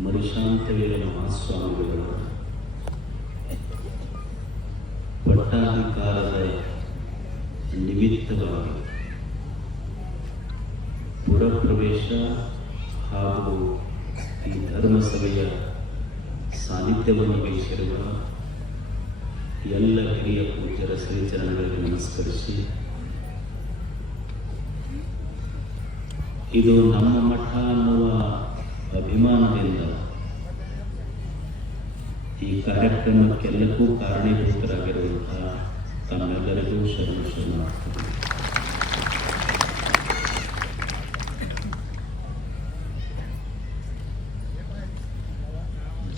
ಮರುಶಾಂತವೀರ ಮಹಾಸ್ವಾಮಿಗಳು ಪಟ್ಟಾಧಿಕಾರದ ನಿಮಿತ್ತವಾಗಿ ಪುರಪ್ರವೇಶ ಹಾಗೂ ಈ ಧರ್ಮಸಭೆಯ ಸಾನ್ನಿಧ್ಯವನ್ನು ವಹಿಸಿರುವ ಎಲ್ಲ ಹಿರಿಯ ಪೂಜ್ಯರ ಶ್ರೀಚರಣಗಳಿಗೆ ನಮಸ್ಕರಿಸಿ, ಇದು ನಮ್ಮ ಮಠ ಅನ್ನುವ ಅಭಿಮಾನದಿಂದ ಈ ಕಾರ್ಯಕ್ರಮಕ್ಕೆಲ್ಲಕ್ಕೂ ಕಾರಣೀಭೂತರಾಗಿರುವಂತಹ ತಮ್ಮೆಲ್ಲರಿಗೂ ಶರಣಾರ್ಥಿ.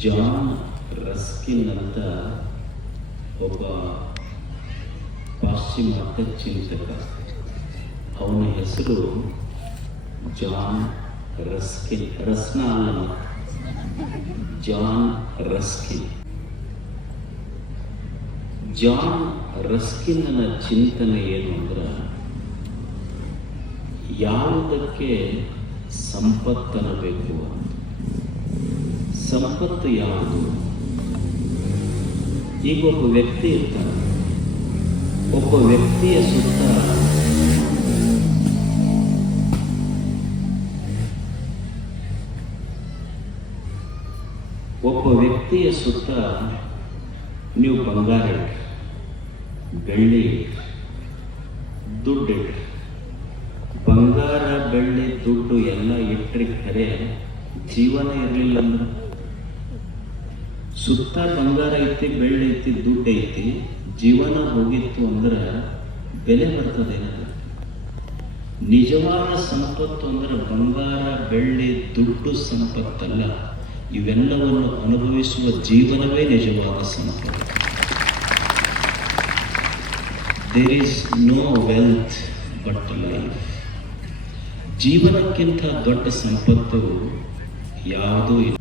ಜಾನ್ ರಸ್ಕಿನ್ ಅಂತ ಒಬ್ಬ ಪಾಶ್ಚಿಮಾತ್ಯ ಚಿಂತಕ. ಅವನ ಹೆಸರು ಜಾನ್ ರಸ್ಕಿನ್, ರಸ್ನ ಅಲ್ಲ, ಜಾನ್ ರಸ್ಕಿನ್. ಜಾನ್ ರಸ್ಕಿನ್ನ ಚಿಂತನೆ ಏನು ಅಂದ್ರೆ, ಯಾವುದಕ್ಕೆ ಸಂಪತ್ತನ್ನಬೇಕು, ಸಂಪತ್ತು ಯಾವುದು? ಈಗ ಒಬ್ಬ ವ್ಯಕ್ತಿ ಇರ್ತಾನೆ, ಒಬ್ಬ ವ್ಯಕ್ತಿಯ ಸುತ್ತ ನೀವು ಬಂಗಾರ ಇಟ್ರಿ, ಬೆಳ್ಳಿ ಇಟ್ರಿ, ದುಡ್ಡು ಇಟ್ರಿ. ಬಂಗಾರ, ಬೆಳ್ಳಿ, ದುಡ್ಡು ಎಲ್ಲ ಇಟ್ರಿ, ಖರೆ ಜೀವನ ಇರಲಿಲ್ಲ ಅಂದ್ರೆ, ಸುತ್ತ ಬಂಗಾರ ಐತಿ, ಬೆಳ್ಳಿ ಐತಿ, ದುಡ್ಡು ಐತಿ, ಜೀವನ ಹೋಗಿತ್ತು ಅಂದ್ರೆ ಬೆಲೆ ಬರ್ತದೆ. ನಿಜವಾದ ಸಂಪತ್ತು ಅಂದ್ರೆ ಬಂಗಾರ, ಬೆಳ್ಳಿ, ದುಡ್ಡು ಸಂಪತ್ತಲ್ಲ. ಇವೆಲ್ಲವನ್ನು ಅನುಭವಿಸುವ ಜೀವನವೇ ನಿಜವಾದ ಸಂಪತ್ತು. There is no wealth but life. ಜೀವನಕ್ಕಿಂತ ದೊಡ್ಡ ಸಂಪತ್ತು ಯಾವುದೂ ಇಲ್ಲ.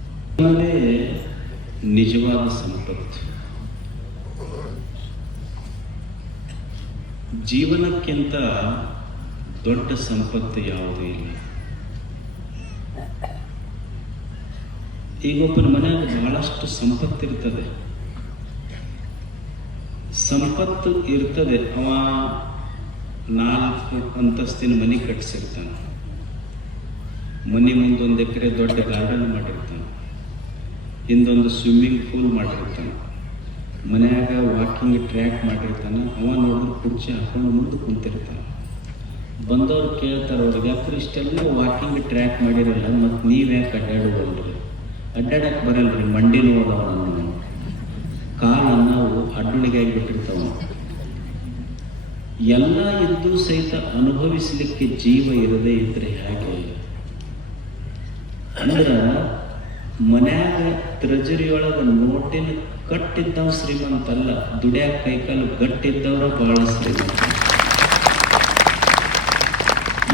ನಿಜವಾದ ಸಂಪತ್ತು. ಜೀವನಕ್ಕಿಂತ ದೊಡ್ಡ ಸಂಪತ್ತು ಯಾವುದೂ ಇಲ್ಲ. ಈಗೊಬ್ಬನ ಮನೆಯಾಗ ಬಹಳಷ್ಟು ಸಂಪತ್ತಿರ್ತದೆ, ಸಂಪತ್ತು ಇರ್ತದೆ. ಅವ 4 ಅಂತಸ್ತಿನ ಮನೆ ಕಟ್ಟಿಸಿರ್ತಾನೆ, ಮನೆ ಮುಂದೆ 1 ಎಕರೆ ದೊಡ್ಡ ಗಾರ್ಡನ್ ಮಾಡಿರ್ತಾನೆ, ಹಿಂದೊಂದು ಸ್ವಿಮ್ಮಿಂಗ್ ಪೂಲ್ ಮಾಡಿರ್ತಾನೆ, ಮನೆಯಾಗ ವಾಕಿಂಗ್ ಟ್ರ್ಯಾಕ್ ಮಾಡಿರ್ತಾನೆ. ಅವ ನೋಡಿದ್ರೆ ಕುರ್ಚಿ ಹಾಕೊಂಡು ಮುಂದೆ ಕುಂತಿರ್ತಾನೆ. ಬಂದವ್ರು ಕೇಳ್ತಾರೆ, ಅವ್ರಿಗೆ ಯಾಕ್ರಿ ಇಷ್ಟೆಲ್ಲ ವಾಕಿಂಗ್ ಟ್ರ್ಯಾಕ್ ಮಾಡಿರಲ್ಲ, ಮತ್ತು ನೀವ್ಯಾಕೆ ಅಡ್ಡಾಡುವಲ್ರಿ? ಅಡ್ಡಾಡಕ್ಕೆ ಬರಲ್ರಿ, ಮಂಡಿ ನೋದವ, ಕಾಲನ್ನು ಅಡ್ಡುಣಿಗೆ ಆಗಿಬಿಟ್ಟಿರ್ತಾವ. ಎಲ್ಲ ಇದ್ದು ಸಹಿತ ಅನುಭವಿಸಲಿಕ್ಕೆ ಜೀವ ಇರದೇ ಇದ್ರೆ ಹೇಗೆ ಅಂದ್ರೆ, ಮನ್ಯಾಗ ಟ್ರೆಜರಿಯೊಳಗೆ ನೋಟಿನ ಕಟ್ಟಿದ್ದವ ಶ್ರೀಮಂತಲ್ಲ, ದುಡ್ಯಾಕ ಕೈಕಾಲು ಗಟ್ಟಿದ್ದವರು ಬಹಳ ಶ್ರೀಮಂತ.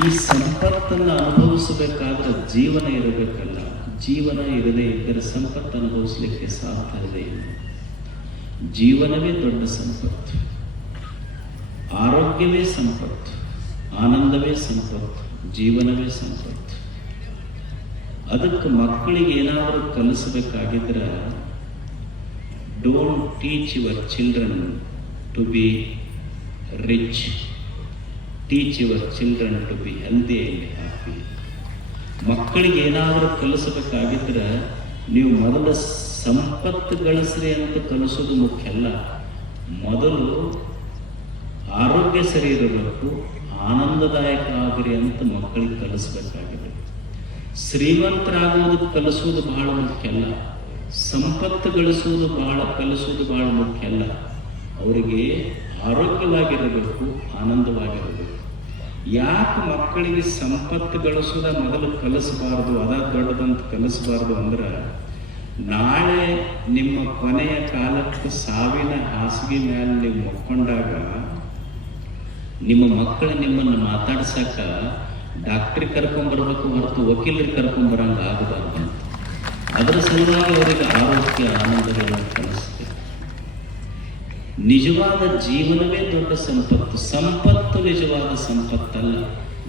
ಈ ಸಂಪತ್ತನ್ನು ಅನುಭವಿಸಬೇಕಾದ್ರೆ ಜೀವನ ಇರಬೇಕಲ್ಲ. ಜೀವನ ಇರದೇ ಇದ್ದರೆ ಸಂಪತ್ತು ಅನುಭವಿಸಲಿಕ್ಕೆ ಸಾಧ್ಯವೇ ಇಲ್ಲ. ಜೀವನವೇ ದೊಡ್ಡ ಸಂಪತ್ತು, ಆರೋಗ್ಯವೇ ಸಂಪತ್ತು, ಆನಂದವೇ ಸಂಪತ್ತು, ಜೀವನವೇ ಸಂಪತ್ತು. ಅದಕ್ಕೆ ಮಕ್ಕಳಿಗೆ ಏನಾದರೂ ಕಲಿಸಬೇಕಾಗಿದ್ರೆ, don't teach your children to be rich, teach your children to be healthy and happy. ಮಕ್ಕಳಿಗೆ ಏನಾದರೂ ಕಲಿಸಬೇಕಾಗಿದ್ರೆ ನೀವು ಮೊದಲು ಸಂಪತ್ತು ಗಳಿಸ್ರಿ ಅಂತ ಕಲಿಸೋದು ಮುಖ್ಯ ಅಲ್ಲ. ಮೊದಲು ಆರೋಗ್ಯ ಸರಿ ಇರಬೇಕು, ಆನಂದದಾಯಕ ಆಗಿರಿ ಅಂತ ಮಕ್ಕಳಿಗೆ ಕಲಿಸ್ಬೇಕಾಗಿದೆ. ಶ್ರೀಮಂತರಾಗುವುದಕ್ಕೆ ಕಲಿಸೋದು ಬಹಳ ಮುಖ್ಯ ಅಲ್ಲ, ಸಂಪತ್ತು ಗಳಿಸುವುದು ಕಲಿಸೋದು ಬಹಳ ಮುಖ್ಯ ಅಲ್ಲ. ಅವರಿಗೆ ಆರೋಗ್ಯವಾಗಿರಬೇಕು, ಆನಂದವಾಗಿರಬೇಕು. ಯಾಕೆ ಮಕ್ಕಳಿಗೆ ಸಂಪತ್ತು ಗಳಿಸೋದ ಮೊದಲು ಕಲಿಸಬಾರ್ದು, ಅದ ದೊಡ್ಡದಂತ ಕಲಿಸಬಾರ್ದು ಅಂದ್ರೆ, ನಾಳೆ ನಿಮ್ಮ ಕೊನೆಯ ಕಾಲಕ್ಕೆ ಸಾವಿನ ಹಾಸಿಗೆ ಮೇಲೆ ನೀವು ಮಕ್ಕೊಂಡಾಗ ನಿಮ್ಮ ಮಕ್ಕಳು ನಿಮ್ಮನ್ನು ಮಾತಾಡ್ಸಕ್ಕ ಡಾಕ್ಟ್ರಿಗೆ ಕರ್ಕೊಂಡ್ಬರ್ಬೇಕು ಹೊರತು ವಕೀಲರಿಗೆ ಕರ್ಕೊಂಡ್ಬರಂಗ ಆಗಬಾರ್ದು ಅಂತ. ಅದರ ಸಲುವಾಗಿ ಅವರಿಗೆ ಆರೋಗ್ಯ, ಆನಂದಗಳನ್ನು ಕಲಿಸ್ಬೇಕು. ನಿಜವಾದ ಜೀವನವೇ ದೊಡ್ಡ ಸಂಪತ್ತು. ಸಂಪತ್ತು ನಿಜವಾದ ಸಂಪತ್ತಲ್ಲ,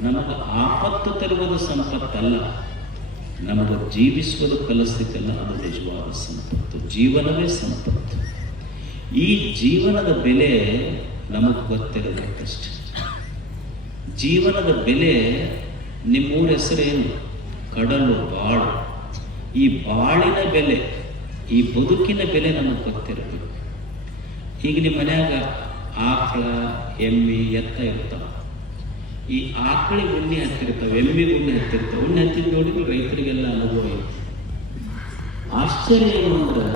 ನಮಗೆ ಆಪತ್ತು ತರುವುದು ಸಂಪತ್ತಲ್ಲ. ನಮಗೆ ಜೀವಿಸುವುದು ಕಲಿಸ್ಲಿಕ್ಕೆಲ್ಲ ಅದು ನಿಜವಾದ ಸಂಪತ್ತು. ಜೀವನವೇ ಸಂಪತ್ತು. ಈ ಜೀವನದ ಬೆಲೆ ನಮಗೆ ಗೊತ್ತಿರಬೇಕಷ್ಟೆ. ಜೀವನದ ಬೆಲೆ, ನಿಮ್ಮೂರ ಹೆಸರೇನು? ಕಡಲು, ಬಾಳು. ಈ ಬಾಳಿನ ಬೆಲೆ, ಈ ಬದುಕಿನ ಬೆಲೆ ನಮಗೆ ಗೊತ್ತಿರಬೇಕು. ಈಗ ನಿಮ್ಮ ಮನ್ಯಾಗ ಆಕಳ, ಎಮ್ಮೆ, ಎತ್ತ ಇರ್ತಾವ. ಈ ಆಕಳಿಗೆ ಉಣ್ಣೆ ಹತ್ತಿರ್ತಾವೆ, ಎಮ್ಮಿಗೆ ಉಣ್ಣೆ ಹತ್ತಿರ್ತಾವೆ. ಉಣ್ಣೆ ಹತ್ತಿದ್ದು ನೋಡಿದ್ರೆ ರೈತರಿಗೆಲ್ಲ ಅನುಭವ ಐತಿ. ಆಶ್ಚರ್ಯ ಏನು ಅಂದ್ರೆ,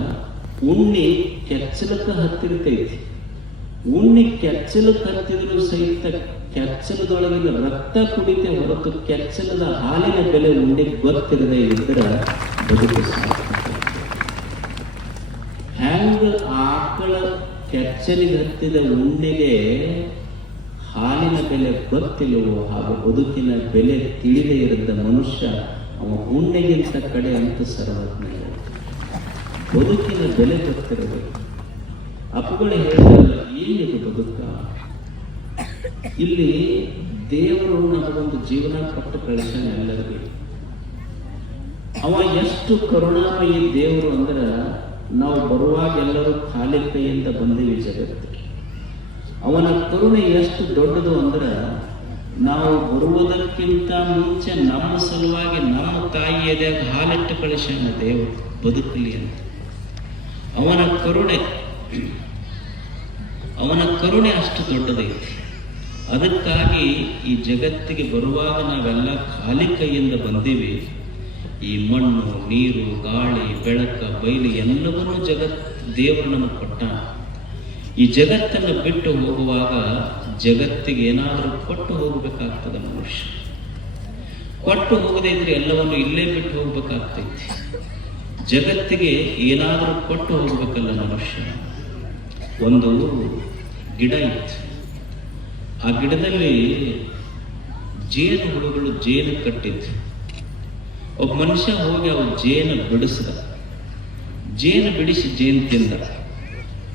ಉಣ್ಣೆ ಕೆಚ್ಚಲಕ್ಕೆ ಹತ್ತಿರ್ತೈತಿ. ಉಣ್ಣೆ ಕೆಚ್ಚಲಕ್ಕೆ ಹತ್ತಿದ್ರು ಸಹಿತ ಕೆಚ್ಚಲದೊಳಗಿನ ರಕ್ತ ಕುಡಿತೆ ಹೊರತು ಕೆಚ್ಚಲದ ಹಾಲಿನ ಬೆಲೆ ಉಂಡೆಗೆ ಗೊತ್ತಿರದೆ ಇದ್ರೆ ಬದುಕು ಸಾಧ್ಯ. ಹ್ಯಾಂಗ ಆಕಳ ಕೆಚ್ಚಲಿಗೆ ಹತ್ತಿದ ಉಂಡೆಗೆ ಹಾಲಿನ ಬೆಲೆ ಗೊತ್ತಿಲ್ಲವೋ ಹಾಗೂ ಬದುಕಿನ ಬೆಲೆ ತಿಳಿದೇ ಇರದ ಮನುಷ್ಯ ಅವ ಉಣ್ಣೆಗಿಂತ ಕಡೆ ಅಂತ ಸರ್ವಜ್ಞ. ಬದುಕಿನ ಬೆಲೆ ಗೊತ್ತಿರಬೇಕು. ಅಪ್ಪುಗಳು ಹೇಳಿದ್ರಲ್ಲ, ಏನಿದೆ ಬದುಕ? ಇಲ್ಲಿ ದೇವರು ನಮಗೊಂದು ಜೀವನ ಕೊಟ್ಟು ಕಳಿಸ್ಯಾನ ಎಲ್ಲರಿಗೂ. ಅವ ಎಷ್ಟು ಕರುಣಾಮಯಿ ದೇವರು ಅಂದ್ರೆ, ನಾವು ಬರುವಾಗ ಎಲ್ಲರೂ ಖಾಲಿ ಕೈಯಿಂದ ಬಂದೀವಿ ಜಗತ್ತಿಗೆ. ಅವನ ಕರುಣೆ ಎಷ್ಟು ದೊಡ್ಡದು ಅಂದ್ರೆ, ನಾವು ಬರುವುದಕ್ಕಿಂತ ಮುಂಚೆ ನಮ್ಮ ಸಲುವಾಗಿ ನಮ್ಮ ತಾಯಿ ಎದೆಯಾಗ ಹಾಲಿಟ್ಟು ಕಳಿಸ್ಯಾನ ದೇವರು ಬದುಕಲಿ ಅಂತ. ಅವನ ಕರುಣೆ ಅಷ್ಟು ದೊಡ್ಡದೈತಿ. ಅದಕ್ಕಾಗಿ ಈ ಜಗತ್ತಿಗೆ ಬರುವಾಗ ನಾವೆಲ್ಲ ಖಾಲಿ ಕೈಯಿಂದ ಬಂದೀವಿ. ಈ ಮಣ್ಣು, ನೀರು, ಗಾಳಿ, ಬೆಳಕ, ಬಯಲು ಎಲ್ಲವನ್ನೂ ದೇವರು ನಮಗೆ ಕೊಟ್ಟ. ಈ ಜಗತ್ತನ್ನು ಬಿಟ್ಟು ಹೋಗುವಾಗ ಜಗತ್ತಿಗೆ ಏನಾದರೂ ಕೊಟ್ಟು ಹೋಗಬೇಕಾಗ್ತದೆ ಮನುಷ್ಯ. ಕೊಟ್ಟು ಹೋಗದೇ ಇದ್ರೆ ಎಲ್ಲವನ್ನು ಇಲ್ಲೇ ಬಿಟ್ಟು ಹೋಗ್ಬೇಕಾಗ್ತೈತಿ. ಜಗತ್ತಿಗೆ ಏನಾದರೂ ಕೊಟ್ಟು ಹೋಗ್ಬೇಕಲ್ಲ ಮನುಷ್ಯ. ಒಂದು ಗಿಡ ಇತ್ತು. ಆ ಗಿಡದಲ್ಲಿ ಜೇನು ಹುಳುಗಳು ಜೇನು ಕಟ್ಟಿದ್ದು. ಒಬ್ಬ ಮನುಷ್ಯ ಹೋಗಿ ಅವು ಜೇನು ಬಿಡಿಸಿದ. ಜೇನು ಬಿಡಿಸಿ ಜೇನು ತಿಂದ.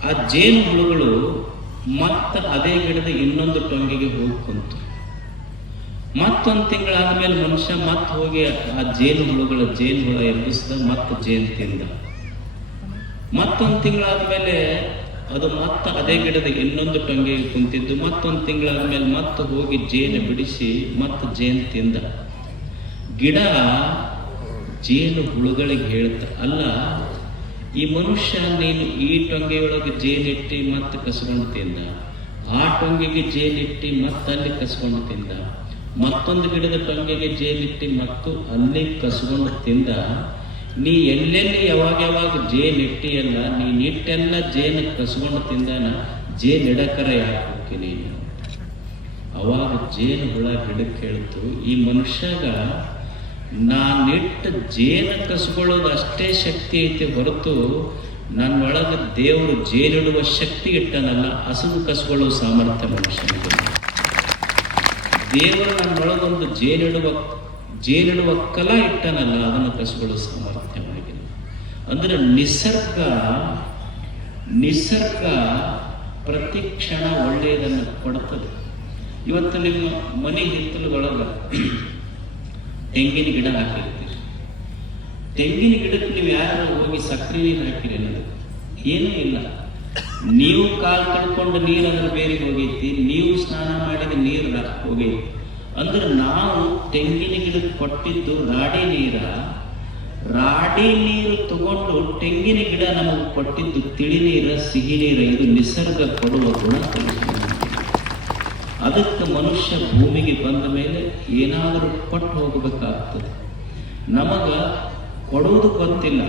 ಆ ಜೇನು ಹುಳುಗಳು ಮತ್ತೆ ಅದೇ ಗಿಡದ ಇನ್ನೊಂದು ಟೊಂಗಿಗೆ ಹೋಗಿ ಕುಂತು. ಮತ್ತೊಂದು ತಿಂಗಳಾದ್ಮೇಲೆ ಮನುಷ್ಯ ಮತ್ತೆ ಹೋಗಿ ಆ ಜೇನು ಹುಳ ಎಬ್ಬಿಸಿದ, ಮತ್ತೆ ಜೇನು ತಿಂದ. ಮತ್ತೊಂದು ತಿಂಗಳಾದ್ಮೇಲೆ ಅದು ಮತ್ತೆ ಅದೇ ಗಿಡದ ಇನ್ನೊಂದು ಟೊಂಗಿಗೆ ಕುಂತಿದ್ದು. ಮತ್ತೊಂದು ತಿಂಗಳಾದ್ಮೇಲೆ ಮತ್ತೆ ಹೋಗಿ ಜೇನು ಬಿಡಿಸಿ ಮತ್ತೆ ಜೇನು ತಿಂದ. ಗಿಡ ಜೇನು ಹುಳುಗಳಿಗೆ ಹೇಳುತ್ತ, ಅಲ್ಲ ಈ ಮನುಷ್ಯ ನೀನು ಈ ಟೊಂಗೆಯೊಳಗೆ ಜೇನಿಟ್ಟಿ ಮತ್ತೆ ಕಸ್ಕೊಂಡು ತಿಂದ, ಆ ಟೊಂಗೆಗೆ ಜೇನಿಟ್ಟಿ ಮತ್ತೆ ಅಲ್ಲಿ ಕಸ್ಕೊಂಡು ತಿಂದ, ಮತ್ತೊಂದು ಗಿಡದ ಟೊಂಗೆಗೆ ಜೇನಿಟ್ಟಿ ಮತ್ತು ಅಲ್ಲಿ ಕಸ್ಕೊಂಡು ತಿಂದ. ನೀ ಎಲ್ಲೆಲ್ಲಿ ಯಾವಾಗ ಜೇನಿಟ್ಟಿಯಲ್ಲ, ನೀನಿಟ್ಟೆಲ್ಲ ಜೇನು ಕಸ್ಕೊಂಡು ತಿಂದಾನ, ಜೇನಿಡಕರ ಯಾಕೆ ಹೋಗಿ ನೀನು? ಅವಾಗ ಜೇನು ಹುಳ ಗಿಡಕ್ಕೆ ಹೇಳ್ತು, ಈ ಮನುಷ್ಯಗ ನಾನಿಟ್ಟ ಜೇನು ಕಸ್ಕೊಳ್ಳೋದು ಅಷ್ಟೇ ಶಕ್ತಿ ಐತಿ ಹೊರತು ನನ್ನೊಳಗೆ ದೇವರು ಜೇನಿಡುವ ಶಕ್ತಿ ಇಟ್ಟನಲ್ಲ, ಹಸುವು ಕಸ್ಕೊಳ್ಳೋ ಸಾಮರ್ಥ್ಯ ಮನುಷ್ಯನಿಗೆ. ದೇವರು ನನ್ನೊಳಗೊಂದು ಜೇನಿಡುವ ಕಲಾ ಇಟ್ಟನಲ್ಲ, ಅದನ್ನು ಕಸ್ಕೊಳ್ಳೋ ಸಾಮರ್ಥ್ಯ ನನಗಿಲ್ಲ. ಅಂದ್ರೆ ನಿಸರ್ಗ ಪ್ರತಿ ಕ್ಷಣ ಒಳ್ಳೆಯದನ್ನು ಕೊಡುತ್ತದೆ. ಇವತ್ತು ನಿಮ್ಮ ಮನೆ ಹಿತ್ತಲುಗಳಲ್ಲ ತೆಂಗಿನ ಗಿಡ ಹಾಕಿರ್ತೀರಿ. ತೆಂಗಿನ ಗಿಡಕ್ಕೆ ನೀವು ಯಾರು ಹೋಗಿ ಸಕ್ಕರೆ ನೀರು ಹಾಕಿರಿ ಅನ್ನೋದು ಏನೂ ಇಲ್ಲ. ನೀವು ಕಾಲು ಕಳ್ಕೊಂಡು ನೀರು ಅದ್ರ ಬೇರೆ ಹೋಗೈತಿ, ನೀವು ಸ್ನಾನ ಮಾಡಿದ ನೀರು ಹೋಗೈತಿ. ಅಂದ್ರೆ ನಾವು ತೆಂಗಿನ ಗಿಡಕ್ಕೆ ಕೊಟ್ಟಿದ್ದು ರಾಡಿ ನೀರು ತಗೊಂಡು ತೆಂಗಿನ ಗಿಡ ನಮಗೆ ಕೊಟ್ಟಿದ್ದು ತಿಳಿ ನೀರ, ಸಿಹಿ ನೀರ. ಇದು ನಿಸರ್ಗ ಕೊಡುವ ಗುಣ. ಅದಕ್ಕೆ ಮನುಷ್ಯ ಭೂಮಿಗೆ ಬಂದ ಮೇಲೆ ಏನಾದರೂ ಕೊಟ್ಟು ಹೋಗಬೇಕಾಗ್ತದೆ. ನಮಗ ಕೊಡುವುದು ಗೊತ್ತಿಲ್ಲ.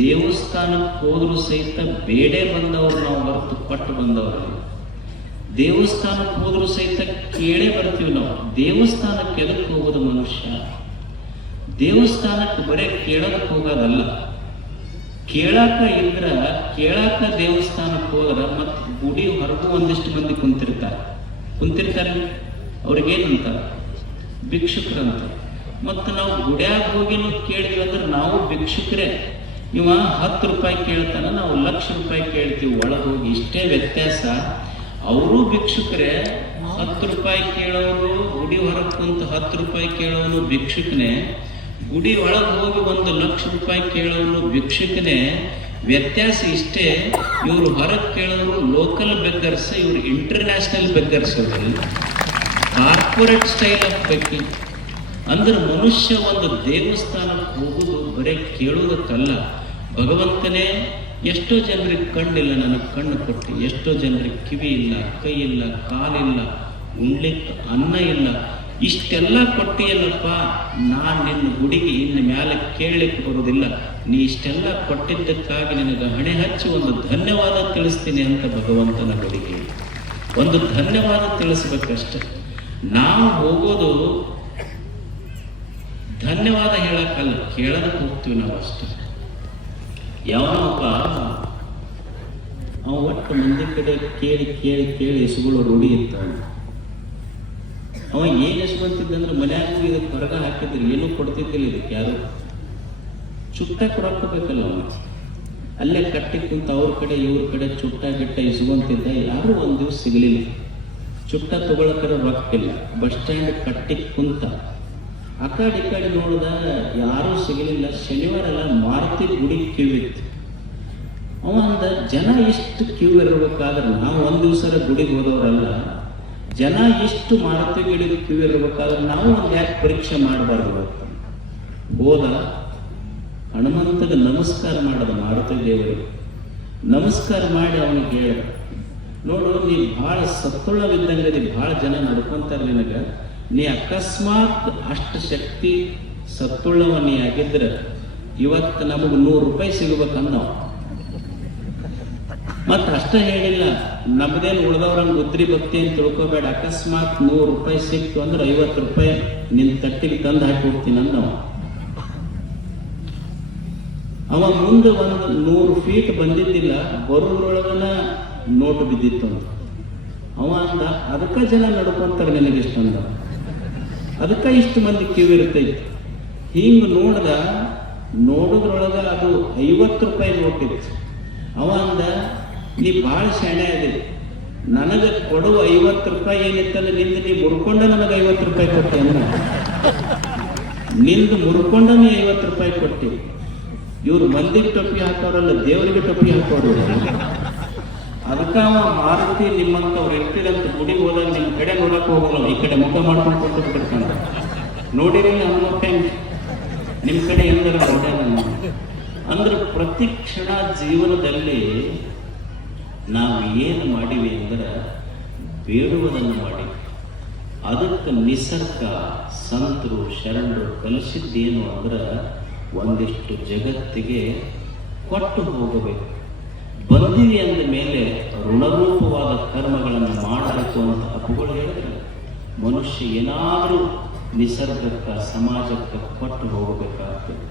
ದೇವಸ್ಥಾನಕ್ಕೆ ಹೋದರೂ ಸಹಿತ ಬೇಡೇ ಬಂದವರು ನಾವು ಹೊರತು ಕೊಟ್ಟು ಬಂದವರಲ್ಲ. ದೇವಸ್ಥಾನಕ್ಕೆ ಹೋದರೂ ಸಹಿತ ಕೇಳೇ ಬರ್ತೀವಿ ನಾವು. ದೇವಸ್ಥಾನಕ್ಕೆ ಎದಕ್ಕೆ ಹೋಗೋದು ಮನುಷ್ಯ? ದೇವಸ್ಥಾನಕ್ಕೆ ಬರೇ ಕೇಳೋದಕ್ಕೆ ಹೋಗೋದಲ್ಲ. ಕೇಳಾಕ ದೇವಸ್ಥಾನಕ್ಕೆ ಹೋದ್ರ ಮತ್ತು ಗುಡಿ ಹೊರಗೂ ಒಂದಿಷ್ಟು ಮಂದಿ ಕುಂತಿರ್ತಾರೆ. ಅವ್ರಿಗೇನಂತಾರೆ? ಭಿಕ್ಷುಕರಂತ. ಮತ್ತು ನಾವು ಗುಡಿಯಾಗ ಹೋಗಿನೂ ಕೇಳಿದ್ವಿ ಅಂದ್ರೆ ನಾವು ಭಿಕ್ಷುಕರೇ. ಇವ 10 ರೂಪಾಯಿ ಕೇಳ್ತಾನ, ನಾವು 1,00,000 ರೂಪಾಯಿ ಕೇಳ್ತೀವಿ ಒಳಗೆ ಹೋಗಿ. ಇಷ್ಟೇ ವ್ಯತ್ಯಾಸ. ಅವರು ಭಿಕ್ಷುಕರೇ. 10 ರೂಪಾಯಿ ಕೇಳೋರು ಗುಡಿ ಹೊರಗೆ ಕುಂತು 10 ರೂಪಾಯಿ ಕೇಳೋನು ಭಿಕ್ಷುಕನೇ. ಗುಡಿ ಒಳಗೆ ಹೋಗಿ 1,00,000 ರೂಪಾಯಿ ಕೇಳೋನು ಭಿಕ್ಷುಕನೇ. ವ್ಯತ್ಯಾಸ ಇಷ್ಟೇ, ಇವರು ಹೊರಗೆ ಕೇಳೋರು ಲೋಕಲ್ ಬೆಗ್ಗರ್ಸ್, ಇವರು ಇಂಟರ್ನ್ಯಾಷನಲ್ ಬೆಗ್ಗರ್ಸ್. ಅವರು ಕಾರ್ಪೊರೇಟ್ ಸ್ಟೈಲ್ ಆಫ್ ಬೆಗ್ಗಿಂಗ್. ಅಂದ್ರೆ ಮನುಷ್ಯ ಒಂದು ದೇವಸ್ಥಾನಕ್ಕೆ ಹೋಗೋದು ಬರೀ ಕೇಳೋದಕ್ಕಲ್ಲ, ಭಗವಂತನೇ ಎಷ್ಟೋ ಜನರಿಗೆ ಕಣ್ಣಿಲ್ಲ, ನನಗೆ ಕಣ್ಣು ಕೊಟ್ಟು, ಎಷ್ಟೋ ಜನರಿಗೆ ಕಿವಿ ಇಲ್ಲ, ಕೈ ಇಲ್ಲ, ಕಾಲಿಲ್ಲ, ಉಣ್ಲಿಕ್ಕೆ ಅನ್ನ ಇಲ್ಲ, ಇಷ್ಟೆಲ್ಲ ಕೊಟ್ಟಿಯಲ್ಲಪ್ಪ, ನಾನು ನಿನ್ನ ಗುಡಿಗೆ ಇನ್ನು ಮ್ಯಾಲೆ ಕೇಳಲಿಕ್ಕೆ ಬರೋದಿಲ್ಲ, ನೀ ಇಷ್ಟೆಲ್ಲ ಕೊಟ್ಟಿದ್ದಕ್ಕಾಗಿ ನಿನಗೆ ಹಣೆ ಹಚ್ಚಿ ಒಂದು ಧನ್ಯವಾದ ತಿಳಿಸ್ತೀನಿ ಅಂತ ಭಗವಂತನ ಗುಡಿಗೆ ಒಂದು ಧನ್ಯವಾದ ತಿಳಿಸ್ಬೇಕಷ್ಟೆ. ನಾವು ಹೋಗೋದು ಧನ್ಯವಾದ ಹೇಳಕ್ಕಲ್ಲ, ಕೇಳೋದಕ್ಕೆ ಹೋಗ್ತೀವಿ ನಾವು ಅಷ್ಟೆ. ಯಾವನೊಬ್ಬ ಅವ ಒಟ್ಟು ಮಂದಿ ಕಡೆ ಕೇಳಿ ಕೇಳಿ ಕೇಳಿ ಎಸುಗಳು ರೂಢಿ ಇರ್ತಾನೆ. ಅವ ಏನು ಎಸ್ಕೊಂತಿದ್ದಂದ್ರೆ ಮನ್ಯಾಗ ಇದಕ್ಕೆ ಹೊರಗ ಹಾಕಿದ್ರು ಏನೂ ಕೊಡ್ತಿದ್ದಿಲ್ಲ, ಇದಕ್ಕೆ ಯಾರು ಚುಟ್ಟಾಗಿ ರೊಕ್ಕಬೇಕಲ್ಲ. ಅವನು ಅಲ್ಲೇ ಕಟ್ಟಿ ಕುಂತ ಅವ್ರ ಕಡೆ ಇವ್ರ ಕಡೆ ಚುಟ್ಟ ಗಿಟ್ಟ ಇಸ್ಕೊಂತಿದ್ದ, ಯಾರು ಒಂದು ದಿವಸ ಸಿಗಲಿಲ್ಲ. ಚುಟ್ಟ ತಗೊಳಕರ ರೊಕ್ಕಿಲ್ಲ, ಬಸ್ ಸ್ಟ್ಯಾಂಡ್ ಕಟ್ಟಿ ಕುಂತ, ಆ ಕಡೆ ಈ ಕಡೆ ನೋಡಿದ ಯಾರೂ ಸಿಗಲಿಲ್ಲ. ಶನಿವಾರ ಎಲ್ಲ ಮಾರುತಿ ಗುಡಿ ಕ್ಯೂ ಇತ್ತು. ಅವ ಅಂದ, ಜನ ಎಷ್ಟು ಕ್ಯೂ ಇರಬೇಕಾದ್ರೆ ನಾವು ಒಂದು ದಿವಸ ಗುಡಿಗೆ ಹೋದವರಲ್ಲ, ಜನ ಎಷ್ಟು ಮಾರುತಿ ಗುಡಿಗೆ ಕ್ಯೂ ಇರಬೇಕಾದ್ರೆ ನಾವು ಒಂದು ಯಾಕೆ ಪರೀಕ್ಷೆ ಮಾಡಬಾರ್ದು ಅಂತ ಹೋದ. ಹನುಮಂತಗೆ ನಮಸ್ಕಾರ ಮಾಡದ, ಮಾರುತಿ ದೇವರಿಗೆ ನಮಸ್ಕಾರ ಮಾಡಿ ಅವನಿಗೆ ಹೇಳ, ನೋಡು ನೀ ಭಾಳ ಸತ್ತುಳವಿದ್ದಂಗೆ, ಭಾಳ ಜನ ನಡ್ಕೊಂತಾರೆ ನಿನಗೆ, ನೀ ಅಕಸ್ಮಾತ್ ಅಷ್ಟು ಶಕ್ತಿ ಸತ್ತುಳ್ಳವ ನೀ ಆಗಿದ್ರೆ ಇವತ್ತು ನಮಗೆ 100 ರೂಪಾಯಿ ಸಿಗಬೇಕಂದ. ಮತ್ತು ಅಷ್ಟ ಹೇಳಿಲ್ಲ, ನಮ್ದೇನು ಉಳ್ದವ್ರಂಗೆ ಉದ್ರಿ ಭಕ್ತಿ ಅಂತ ತಿಳ್ಕೊಬೇಡ, ಅಕಸ್ಮಾತ್ 100 ರೂಪಾಯಿ ಸಿಕ್ತು ಅಂದ್ರೆ 50 ರೂಪಾಯಿ ನಿನ್ನ ತಟ್ಟಿಗೆ ತಂದು ಹಾಕಿ ಹೋಗ್ತೀನಿ ಅಂದವ. ಅವ ಮುಂದೆ ಒಂದು 100 ಫೀಟ್ ಬಂದಿದ್ದಿಲ್ಲ, ಬರೋದ್ರೊಳಗನ ನೋಟು ಬಿದ್ದಿತ್ತು ಅಂತ. ಅವ ಅಂದ, ಅದಕ್ಕೆ ಜನ ನಡ್ಕೊಂತಾರೆ ನಿನಗಿಷ್ಟಂದ, ಅದಕ್ಕೆ ಇಷ್ಟು ಮಂದಿ ಕ್ಯೂ ಇರ್ತೈತಿ. ಹಿಂಗೆ ನೋಡೋದ್ರೊಳಗೆ ಅದು 50 ರೂಪಾಯಿ ನೋಟಿತ್ತು. ಅವ ಅಂದ, ನೀ ಭಾಳ ಶಾಣೆ ಅದಿ, ನನಗೆ ಕೊಡುವ 50 ರೂಪಾಯಿ ಏನಿತ್ತಲ್ಲ ನಿಂದು ನೀ ಮುರ್ಕೊಂಡ ನನಗೆ 50 ರೂಪಾಯಿ ಕೊಟ್ಟೆ ಅನ್ನ, ನಿಂದು ಮುರ್ಕೊಂಡ ನೀ 50 ರೂಪಾಯಿ ಕೊಟ್ಟಿ. ಇವ್ರು ಮಂದಿಗೆ ಟೊಪ್ಪಿ ಹಾಕೋರಲ್ಲ, ದೇವರಿಗೆ ಟೊಪ್ಪಿ ಹಾಕೋರು. ಅದಕ್ಕೆ ಅವ ಮಾರುತಿ ನಿಮ್ಮಂಥವ್ರು ಇರ್ತಿರಂತ ಗುಡಿಗೆ ಹೋದಾಗ ನಿಮ್ಮ ಕಡೆ ನೋಡಕ್ಕೆ ಹೋಗಲ್ಲ, ಈ ಕಡೆ ಮುಖ ಮಾಡ್ಕೊಂಡು ಕೊಟ್ಟು ಬಿಡ್ತಾನೆ. ನೋಡಿರಿ ಅನ್ನೋ ಟೈಮ್ ನಿಮ್ಮ ಕಡೆ ಎಂದರ ನೋಡ್ಯಾನ. ಅಂದ್ರೆ ಪ್ರತಿ ಕ್ಷಣ ಜೀವನದಲ್ಲಿ ನಾವು ಏನು ಮಾಡಿವಿ ಅಂದ್ರೆ ಬೇಡುವುದನ್ನು ಮಾಡಿ. ಅದಕ್ಕೆ ನಿಸರ್ಗ, ಸಂತರು, ಶರಣರು ಕಲಿಸಿದ್ದೇನು ಅಂದ್ರೆ ಒಂದಿಷ್ಟು ಜಗತ್ತಿಗೆ ಕೊಟ್ಟು ಹೋಗಬೇಕು. ಬಂದಿವಿ ಅಂದ ಮೇಲೆ ಋಣರೂಪವಾದ ಕರ್ಮಗಳನ್ನು ಮಾಡಬೇಕು ಅಂತ ಅಪ್ಪುಗಳು ಹೇಳಿದ್ರೆ, ಮನುಷ್ಯ ಏನಾದರೂ ನಿಸರ್ಗಕ್ಕೆ, ಸಮಾಜಕ್ಕೆ ಕೊಟ್ಟು ಹೋಗಬೇಕಾಗ್ತದೆ.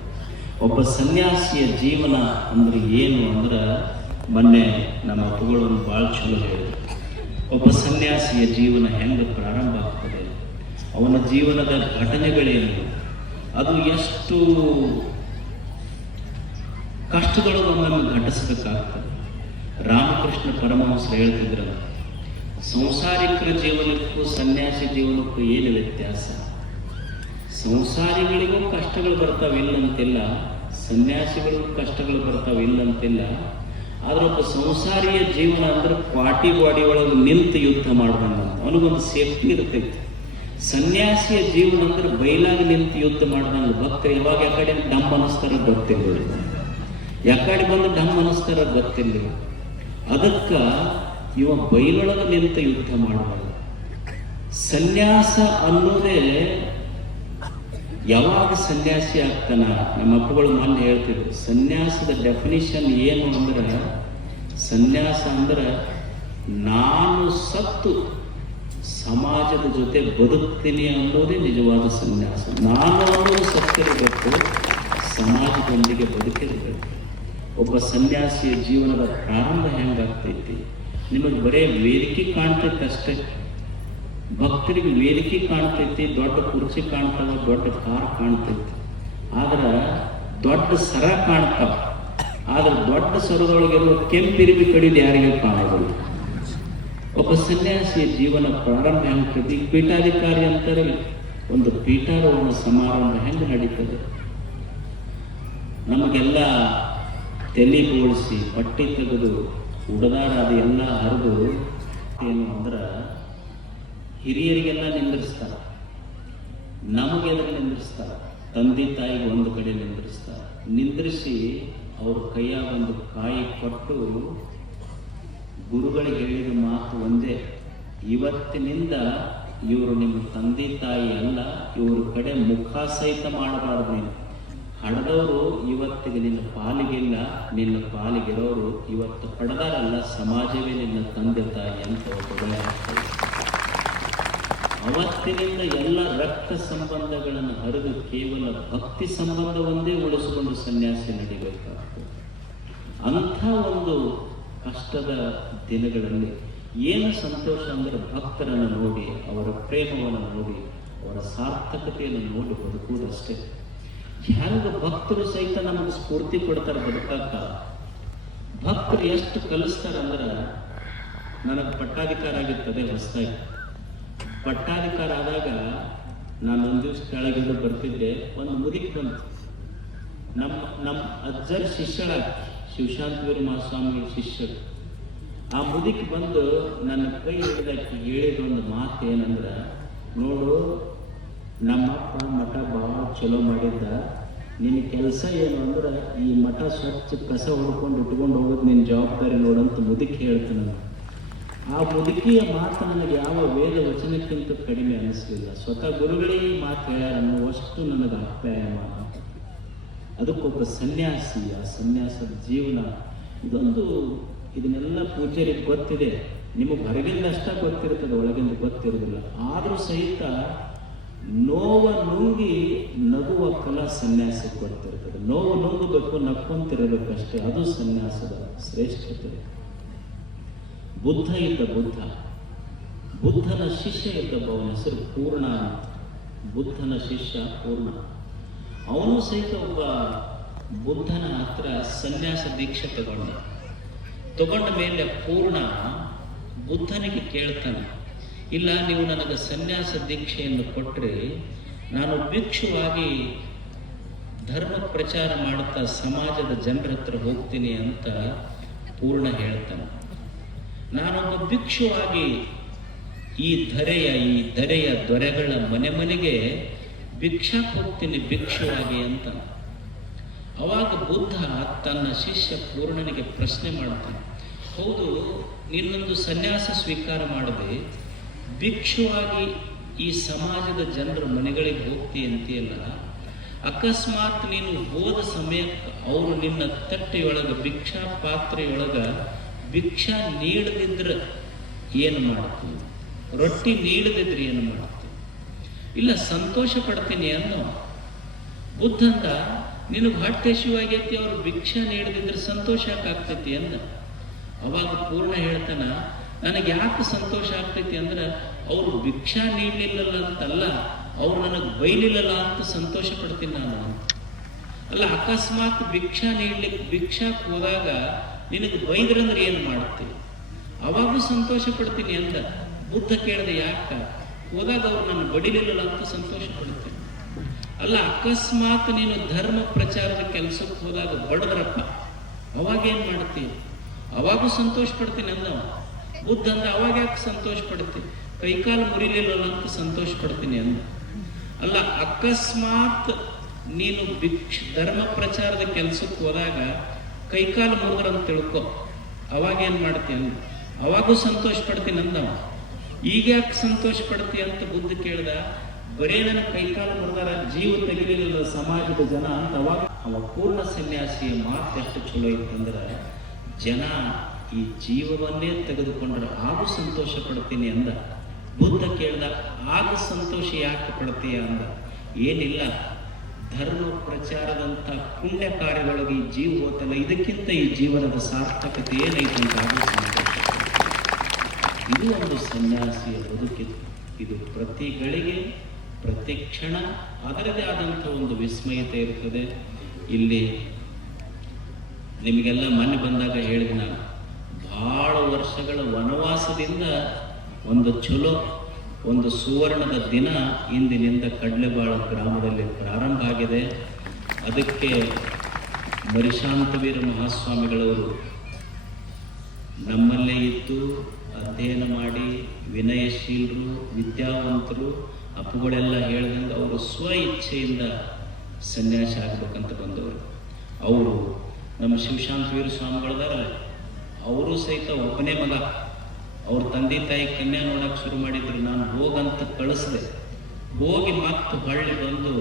ಒಬ್ಬ ಸನ್ಯಾಸಿಯ ಜೀವನ ಅಂದ್ರೆ ಏನು ಅಂದ್ರೆ, ಮೊನ್ನೆ ನಮ್ಮ ಅಪ್ಪುಗಳನ್ನು ಭಾಳ ಚಲೋ ಹೇಳಿದ್ರು. ಒಬ್ಬ ಸನ್ಯಾಸಿಯ ಜೀವನ ಹೆಂಗೆ ಪ್ರಾರಂಭ ಆಗ್ತದೆ, ಅವನ ಜೀವನದ ಘಟನೆಗಳೇನು, ಅದು ಎಷ್ಟು ಕಷ್ಟದೊಳಗೊಮ್ಮೆ ಘಟಿಸಬೇಕಾಗ್ತದೆ. ರಾಮಕೃಷ್ಣ ಪರಮಹಂಸರು ಹೇಳ್ತಿದ್ರು, ಸಂಸಾರಿಕರ ಜೀವನಕ್ಕೂ ಸನ್ಯಾಸಿ ಜೀವನಕ್ಕೂ ಏನು ವ್ಯತ್ಯಾಸ? ಸಂಸಾರಿಗಳಿಗೂ ಕಷ್ಟಗಳು ಬರ್ತಾವಿಲ್ಲ ಅಂತಿಲ್ಲ, ಸನ್ಯಾಸಿಗಳಿಗೂ ಕಷ್ಟಗಳು ಬರ್ತಾವಿಲ್ಲ ಅಂತಿಲ್ಲ. ಆದ್ರೆ ಒಬ್ಬ ಸಂಸಾರಿಯ ಜೀವನ ಅಂದ್ರೆ ಕ್ವಾಟಿ ಬಾಡಿ ಒಳಗೆ ನಿಂತು ಯುದ್ಧ ಮಾಡ್ದಂಗ, ಅವನಿಗೊಂದು ಸೇಫ್ಟಿ ಇರ್ತೈತಿ. ಸನ್ಯಾಸಿಯ ಜೀವನ ಅಂದ್ರೆ ಬೈಲಾಗಿ ನಿಂತು ಯುದ್ಧ ಮಾಡ್ದಂಗ. ಭಕ್ತರು ಯಾವಾಗ ಯಾಕಡೆ ಡಮ್ ಅನ್ನಿಸ್ತಾರ ಗೊತ್ತಿಲ್ಲ, ಯಾಕಡೆ ಬಂದು ಡಮ್ ಅನ್ನಿಸ್ತಾರ ಗೊತ್ತಿಲ್ಲ. ಅದಕ್ಕೆ ಇವ ಬೈಲೊಳಗೆ ನಿಂತ ಯುದ್ಧ ಮಾಡಬಾರ್ದು. ಸನ್ಯಾಸ ಅನ್ನೋದೇ ಯಾವಾಗ ಸನ್ಯಾಸಿ ಆಗ್ತಾನ, ನಮ್ಮ ಅಪ್ಪಗಳು ಮೊನ್ನೆ ಹೇಳ್ತಿದ್ರು, ಸನ್ಯಾಸದ ಡೆಫಿನಿಷನ್ ಏನು ಅಂದ್ರೆ, ಸನ್ಯಾಸ ಅಂದ್ರೆ ನಾನು ಸತ್ತು ಸಮಾಜದ ಜೊತೆ ಬದುಕ್ತೀನಿ ಅನ್ನೋದೇ ನಿಜವಾದ ಸನ್ಯಾಸ. ನಾನು ಅನ್ನೋದು ಸತ್ತಿರಬೇಕು, ಸಮಾಜದೊಂದಿಗೆ ಬದುಕಿರಬೇಕು. ಒಬ್ಬ ಸನ್ಯಾಸಿಯ ಜೀವನದ ಪ್ರಾರಂಭ ಹೆಂಗಾಗ್ತೈತಿ, ನಿಮಗೆ ಬರೇ ವೇದಿಕೆ ಕಾಣ್ತೈತೆ ಅಷ್ಟೇ. ಭಕ್ತರಿಗೆ ವೇದಿಕೆ ಕಾಣ್ತೈತಿ, ದೊಡ್ಡ ಕುರ್ಚಿ ಕಾಣ್ತಾವ, ದೊಡ್ಡ ಕಾರ್ ಕಾಣ್ತೈತಿ, ಆದ್ರೆ ದೊಡ್ಡ ಸರ ಕಾಣ್ತಾವ. ಆದ್ರೆ ದೊಡ್ಡ ಸರದೊಳಗಿರುವ ಕೆಂಪಿರಿಬಿ ಕಡಿದು ಯಾರಿಗೂ ಕಾಣೋದಿಲ್ಲ. ಒಬ್ಬ ಸನ್ಯಾಸಿಯ ಜೀವನ ಪ್ರಾರಂಭ ಹೆಂಗ್ತೈತಿ, ಪೀಠಾಧಿಕಾರಿ ಅಂತಾರೆ, ಒಂದು ಪೀಠಾರೋಹಣ ಸಮಾರಂಭ ಹೆಂಗೆ ನಡೀತದೆ, ನಮಗೆಲ್ಲ ತಲೆ ಬೋಳಿಸಿ ಬಟ್ಟೆ ತೆಗೆದು ಉಡದಾಡ ಅದೆಲ್ಲ ಹರಿದು ಏನು ಅಂದ್ರೆ ಹಿರಿಯರಿಗೆಲ್ಲ ನಿಂದಿರಿಸ್ತಾರೆ, ನಮಗೆಲ್ಲ ನಿಂದಿರಿಸ್ತಾರೆ, ತಂದೆ ತಾಯಿಗೆ ಒಂದು ಕಡೆ ನಿಂದಿರಿಸ್ತಾರೆ. ನಿಂದ್ರಿಸಿ ಅವ್ರ ಕೈಯಾಗ ಒಂದು ಕಾಯಿ ಕೊಟ್ಟು ಗುರುಗಳಿಗೆ ಹೇಳಿದ ಮಾತು ಒಂದೇ, ಇವತ್ತಿನಿಂದ ಇವರು ನಿಮ್ಮ ತಂದೆ ತಾಯಿ ಅಲ್ಲ, ಇವ್ರ ಕಡೆ ಮುಖ ಸಹಿತ ಮಾಡಬಾರ್ದು. ನೀನು ಹಡೆದವರು ಇವತ್ತಿಗೆ ನಿನ್ನ ಪಾಲಿಗಿಲ್ಲ, ನಿನ್ನ ಪಾಲಿಗಿರೋರು ಇವತ್ತು ಪಡೆದಾರಲ್ಲ, ಸಮಾಜವೇ ನಿನ್ನ ತಂದೆ ತಾಯಿ ಅಂತ ಒಬ್ಬ. ಅವತ್ತಿನಿಂದ ಎಲ್ಲ ರಕ್ತ ಸಂಬಂಧಗಳನ್ನು ಹರಿದು ಕೇವಲ ಭಕ್ತಿ ಸಂಬಂಧವೊಂದೇ ಉಳಿಸಿಕೊಂಡು ಸನ್ಯಾಸಿ ನಡಿಬೇಕಾಗ್ತದೆ. ಅಂಥ ಒಂದು ಕಷ್ಟದ ದಿನಗಳಲ್ಲಿ ಏನು ಸಂತೋಷ ಅಂದರೆ ಭಕ್ತರನ್ನು ನೋಡಿ, ಅವರ ಪ್ರೇಮವನ್ನು ನೋಡಿ, ಅವರ ಸಾರ್ಥಕತೆಯನ್ನು ನೋಡಿ ಬದುಕುವುದಷ್ಟೇ. ಹೆಂಗ ಭಕ್ತರು ಸಹಿತ ನಮಗೆ ಸ್ಫೂರ್ತಿ ಕೊಡ್ತಾರೆ ಬದುಕಾಕ. ಭಕ್ತರು ಎಷ್ಟು ಕಲಿಸ್ತಾರಂದ್ರೆ, ನನಗೆ ಪಟ್ಟಾಧಿಕಾರ ಆಗಿರ್ತದೆ ಹೊಸದಾಗಿ. ಪಟ್ಟಾಧಿಕಾರ ಆದಾಗ ನಾನು ಒಂದು ದಿವಸ ಕೆಳಗಿಂದ ಬರ್ತಿದ್ದೆ, ಒಂದು ಮುದುಕಿ ಬಂತು. ನಮ್ಮ ಅಜ್ಜರ ಶಿಷ್ಯಳ ಶಿವಶಾಂತವೀರ ಮಹಾಸ್ವಾಮಿಗಳ ಶಿಷ್ಯರು. ಆ ಮುದುಕಿ ಬಂದು ನನ್ನ ಕೈ ಹಿಡಿದಾಕಿ ಹೇಳಿದ ಒಂದು ಮಾತು ಏನಂದ್ರೆ, ನೋಡು ನಮ್ಮಪ್ಪ ಮಠ ಭಾಳ ಚಲೋ ಮಾಡಿದ್ದ, ನಿನ್ನ ಕೆಲಸ ಏನು ಅಂದ್ರೆ ಈ ಮಠ ಸ್ವಚ್ಛ ಕಸ ಹೊಡ್ಕೊಂಡು ಇಟ್ಕೊಂಡು ಹೋಗೋದು ನಿನ್ನ ಜವಾಬ್ದಾರಿ ನೋಡಂತ ಮುದುಕಿ ಹೇಳ್ತಾನೆ. ಆ ಮುದುಕಿಯ ಮಾತು ನನಗೆ ಯಾವ ವೇದ ವಚನಕ್ಕಿಂತ ಕಡಿಮೆ ಅನ್ನಿಸ್ಲಿಲ್ಲ. ಸ್ವತಃ ಗುರುಗಳೇ ಈ ಮಾತು ಹೇಳ್ಯಾರ ಅನ್ನುವಷ್ಟು ನನಗೆ ಅಪ್ಯಾಯಮಾನ. ಅದಕ್ಕೊಬ್ಬ ಸನ್ಯಾಸಿ, ಆ ಸನ್ಯಾಸದ ಜೀವನ ಇದನ್ನೆಲ್ಲ ಪೂಜ್ಯರಿಗೆ ಗೊತ್ತಿದೆ. ನಿಮಗೆ ಹೊರಗಿಂದ ಅಷ್ಟ ಗೊತ್ತಿರ್ತದೆ, ಒಳಗಿಂದ ಗೊತ್ತಿರೋದಿಲ್ಲ. ಆದರೂ ಸಹಿತ ನೋವ ನುಂಗಿ ನಗುವ ಕಲಾ ಸನ್ಯಾಸಕ್ಕೆ ಗೊತ್ತಿರ್ತದೆ. ನೋವು ನುಂಗಬೇಕು, ನಕ್ಕೊಂತಿರಬೇಕಷ್ಟೇ, ಅದು ಸನ್ಯಾಸದ ಶ್ರೇಷ್ಠತೆ. ಬುದ್ಧ ಇದ್ದ ಬುದ್ಧನ ಶಿಷ್ಯ ಇದ್ದಬ್ಬ, ಅವನ ಹೆಸರು ಪೂರ್ಣ ಅಂತ. ಬುದ್ಧನ ಶಿಷ್ಯ ಪೂರ್ಣ. ಅವನು ಸಹಿತ ಒಬ್ಬ ಬುದ್ಧನ ಹತ್ರ ಸನ್ಯಾಸ ದೀಕ್ಷೆ ತಗೊಂಡ ಮೇಲೆ ಪೂರ್ಣ ಬುದ್ಧನಿಗೆ ಕೇಳ್ತಾನೆ, ಇಲ್ಲ ನೀವು ನನಗೆ ಸನ್ಯಾಸ ದೀಕ್ಷೆಯನ್ನು ಕೊಟ್ಟರೆ ನಾನು ಭಿಕ್ಷುವಾಗಿ ಧರ್ಮ ಪ್ರಚಾರ ಮಾಡುತ್ತಾ ಸಮಾಜದ ಜನರ ಹತ್ರ ಹೋಗ್ತೀನಿ ಅಂತ ಪೂರ್ಣ ಹೇಳ್ತಾನೆ. ನಾನೊಬ್ಬ ಭಿಕ್ಷುವಾಗಿ ಈ ಧರೆಯ ದೊರೆಗಳ ಮನೆಗೆ ಭಿಕ್ಷಾಕ್ ಹೋಗ್ತೀನಿ ಭಿಕ್ಷುವಾಗಿ ಅಂತ. ಅವಾಗ ಬುದ್ಧ ತನ್ನ ಶಿಷ್ಯ ಪೂರ್ಣನಿಗೆ ಪ್ರಶ್ನೆ ಮಾಡ್ತಾನೆ, ಹೌದು ನೀನೊಂದು ಸನ್ಯಾಸ ಸ್ವೀಕಾರ ಮಾಡದೆ ಭಿಕ್ಷುವಾಗಿ ಈ ಸಮಾಜದ ಜನರ ಮನೆಗಳಿಗೆ ಹೋಗ್ತೀಯಂತೀಯಲ್ಲ, ಅಕಸ್ಮಾತ್ ನೀನು ಹೋದ ಸಮಯಕ್ಕೆ ಅವರು ನಿನ್ನ ತಟ್ಟೆಯೊಳಗೆ ಭಿಕ್ಷಾ ಪಾತ್ರೆಯೊಳಗೆ ಭಿಕ್ಷಾ ನೀಡದಿದ್ರೆ ಏನು ಮಾಡ್ತೀನಿ? ರೊಟ್ಟಿ ನೀಡದಿದ್ರೆ ಏನು ಮಾಡ್ತೀನಿ? ಇಲ್ಲ ಸಂತೋಷ ಪಡ್ತೀನಿ ಅನ್ನೋ. ಬುದ್ಧಂದ ನಿನಗೆ ಹೊಟ್ಟೆ ಹಸಿವಾಗೈತಿ, ಅವರು ಭಿಕ್ಷಾ ನೀಡದಿದ್ರೆ ಸಂತೋಷ ಯಾಕಾಗ್ತೈತಿ ಅಂದ. ಅವಾಗ ಪೂರ್ಣ ಹೇಳ್ತಾನ, ನನಗೆ ಯಾಕೆ ಸಂತೋಷ ಆಗ್ತೈತಿ ಅಂದ್ರೆ ಅವರು ಭಿಕ್ಷಾ ನೀಡಲಿಲ್ಲಲ್ಲ ಅಂತಲ್ಲ, ಅವ್ರು ನನಗೆ ಬೈಲಿಲ್ಲಲ್ಲ ಅಂತ ಸಂತೋಷ ಪಡ್ತೀನಿ ನಾನು ಅಂತ. ಅಲ್ಲ ಅಕಸ್ಮಾತ್ ಭಿಕ್ಷಾ ನೀಡ್ಲಿಕ್ಕೆ ಭಿಕ್ಷಾಕ್ ಹೋದಾಗ ನಿನಗೆ ಬೈದ್ರಂದ್ರೆ ಏನು ಮಾಡ್ತೀವಿ? ಅವಾಗೂ ಸಂತೋಷ ಪಡ್ತೀನಿ ಅಂದ. ಬುದ್ಧ ಕೇಳಿದೆ, ಯಾಕ? ಹೋದಾಗ ಅವ್ರು ನನ್ನ ಬಡಿಲಿಲ್ಲಲ್ಲ ಅಂತ ಸಂತೋಷ ಪಡ್ತೀನಿ. ಅಲ್ಲ ಅಕಸ್ಮಾತ್ ನೀನು ಧರ್ಮ ಪ್ರಚಾರದ ಕೆಲಸಕ್ಕೆ ಹೋದಾಗ ಬಡದ್ರಪ್ಪ, ಅವಾಗ ಏನು ಮಾಡ್ತೀವಿ? ಅವಾಗೂ ಸಂತೋಷ ಪಡ್ತೀನಿ ಅಂದ. ಬುದ್ಧ ಅಂದ, ಅವಾಗ ಯಾಕೆ ಸಂತೋಷ ಪಡ್ತೀನಿ? ಕೈಕಾಲು ಮುರಿಲಿಲ್ಲಲ್ಲ ಅಂತ ಸಂತೋಷ ಪಡ್ತೀನಿ ಅಂದ. ಅಲ್ಲ ಅಕಸ್ಮಾತ್ ನೀನು ಧರ್ಮ ಪ್ರಚಾರದ ಕೆಲಸಕ್ಕೆ ಹೋದಾಗ ಕೈಕಾಲು ಮುರಿದ್ರಂತ ತಿಳ್ಕೊ, ಅವಾಗ ಏನು ಮಾಡ್ತೀನಿ ಅಂದ. ಅವಾಗೂ ಸಂತೋಷ ಪಡ್ತೀನಿ ಅಂದವ. ಈಗ ಯಾಕೆ ಸಂತೋಷ ಪಡ್ತೀಯ ಅಂತ ಬುದ್ಧ ಕೇಳ್ದ. ಬರೇ ನನ್ನ ಕೈಕಾಲು ಮುರಿದಾರ, ಜೀವ ತೆಗಿಲಿಲ್ಲ ಸಮಾಜದ ಜನ ಅಂತ. ಅವ ಪೂರ್ಣ ಸನ್ಯಾಸಿಯ ಮಾತು ಎಷ್ಟು ಚಲೋ ಇತ್ತಂದ್ರೆ, ಜನ ಈ ಜೀವವನ್ನೇ ತೆಗೆದುಕೊಂಡ್ರೆ ಆಗ ಸಂತೋಷ ಪಡ್ತೀನಿ ಅಂದ. ಬುದ್ಧ ಕೇಳ್ದ, ಆಗ ಸಂತೋಷ ಯಾಕೆ ಪಡ್ತೀಯ ಅಂದ. ಏನಿಲ್ಲ, ಧರ್ಮ ಪ್ರಚಾರದಂಥ ಪುಣ್ಯ ಕಾರ್ಯಗಳಿಗೆ ಈ ಜೀವ ಹೋತಲ್ಲ, ಇದಕ್ಕಿಂತ ಈ ಜೀವನದ ಸಾರ್ಥಕತೆ ಏನೈತೆ ಅಂತ ಆಗ ಸಂತೋಷ. ಇದು ಒಂದು ಸನ್ಯಾಸಿಯ ಬದುಕಿದು. ಇದು ಪ್ರತಿ ಗಳಿಗೆ ಪ್ರತಿ ಕ್ಷಣ ಅದರದೇ ಆದಂಥ ಒಂದು ವಿಸ್ಮಯತೆ ಇರ್ತದೆ. ಇಲ್ಲಿ ನಿಮಗೆಲ್ಲ ಮನೆ ಬಂದಾಗ ಹೇಳಿದ ನಾನು, ಭಾಳ ವರ್ಷಗಳ ವನವಾಸದಿಂದ ಒಂದು ಚಲೋ ಒಂದು ಸುವರ್ಣದ ದಿನ ಇಂದಿನಿಂದ ಕಡಲೆಬಾಳು ಗ್ರಾಮದಲ್ಲಿ ಪ್ರಾರಂಭ ಆಗಿದೆ. ಅದಕ್ಕೆ ಮರಿಶಾಂತವೀರ ಮಹಾಸ್ವಾಮಿಗಳವರು ನಮ್ಮಲ್ಲೇ ಇದ್ದು ಅಧ್ಯಯನ ಮಾಡಿ ವಿನಯಶೀಲರು, ವಿದ್ಯಾವಂತರು, ಅಪ್ಪುಗಳೆಲ್ಲ ಹೇಳ್ದಂಗೆ ಅವರು ಸ್ವ ಇಚ್ಛೆಯಿಂದ ಸನ್ಯಾಸಿ ಆಗ್ಬೇಕಂತ ಬಂದವರು. ಅವರು ನಮ್ಮ ಶಿವಶಾಂತವೀರ ಸ್ವಾಮಿಗಳದಾರಲ್ಲ, ಅವರು ಸಹಿತ ಒಬ್ಬನೇ ಮಗ. ಅವ್ರ ತಂದೆ ತಾಯಿ ಕನ್ಯಾ ನೋಡಕ್ಕೆ ಶುರು ಮಾಡಿದ್ರು. ನಾನು ಹೋಗಂತ ಕಳಿಸಿದೆ. ಹೋಗಿ ಮತ್ತೆ ಹೊಳ್ಳಿ ಬಂದು